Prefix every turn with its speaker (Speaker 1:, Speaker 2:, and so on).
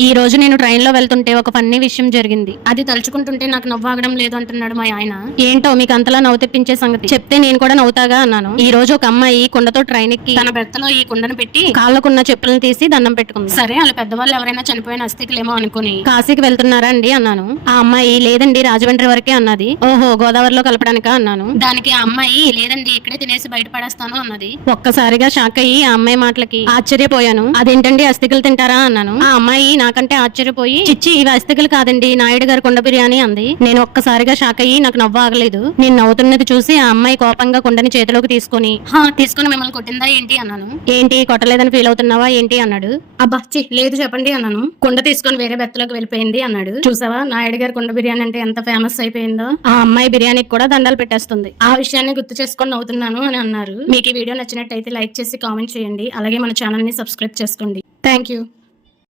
Speaker 1: ఈ రోజు నేను ట్రైన్లో వెళ్తుంటే ఒక ఫన్నీ విషయం జరిగింది. అది తలుచుకుంటుంటే నాకు నవ్వాగడం లేదు అంటున్నాడు మా ఆయన. ఏంటో మీకు అంతలా నవ్వు తెప్పించే సంగతి? చెప్తే నేను కూడా నవ్వుతాగా అన్నాను. ఈ రోజు ఒక అమ్మాయి కుండతో ట్రైన్ ఎక్కి తన బెర్తలో ఈ కుండను పెట్టి కాళ్ళకున్న చెప్పులను తీసి దండం పెట్టుకుంది. సరే అలా పెద్దవాళ్ళు ఎవరైనా చనిపోయిన అస్థికులేమో అనుకుని కాశీకి వెళ్తున్నారా అండి అన్నాను. ఆ అమ్మాయి లేదండి రాజమండ్రి వరకే అన్నది. ఓహో గోదావరిలో కలపడానిక అన్నాను. దానికి ఆ అమ్మాయి లేదండి ఇక్కడే తినేసి బయటపడేస్తాను అన్నది. ఒక్కసారిగా షాక్ అయ్యి ఆ అమ్మాయి మాటలకి ఆశ్చర్యపోయాను. అదేంటండి అస్థికలు తింటారా అన్నాను. ఆ అమ్మాయి నాకంటే ఆశ్చర్యపోయి చిచ్చి ఇవి అస్థికలు కాదండి నాయుడు గారి కుండ బిర్యానీ అంది. నేను ఒక్కసారిగా షాక్ అయ్యి నాకు నవ్వు ఆగలేదు. నేను నవ్వుతున్నది చూసి ఆ అమ్మాయి కోపంగా కుండని చేతిలోకి తీసుకుని "హా, తీసుకుని మిమ్మల్ని కొట్టిందా ఏంటి? అన్నాను. ఏంటి కొట్టలేదని ఫీల్ అవుతున్నావా ఏంటి? అన్నాడు. అబ్బా చి లేదు చెప్పండి అన్నాను. కుండ తీసుకొని వేరే బెత్తలోకి వెళ్ళిపోయింది అన్నాడు. చూసావా నాయుడు గారి కుండ బిర్యానీ అంటే ఎంత ఫేమస్ అయిపోయిందో? ఆ అమ్మాయి బిర్యానీకి కూడా దండాలు పెట్టేస్తుంది. ఆ విషయాన్ని గుర్తు చేసుకొని నవ్వుతున్నాను అని అన్నారు. మీకు ఈ వీడియో నచ్చినట్టయితే లైక్ చేసి కామెంట్ చేయండి. అలాగే మన ఛానల్ని సబ్స్క్రైబ్ చేసుకోండి. Thank you.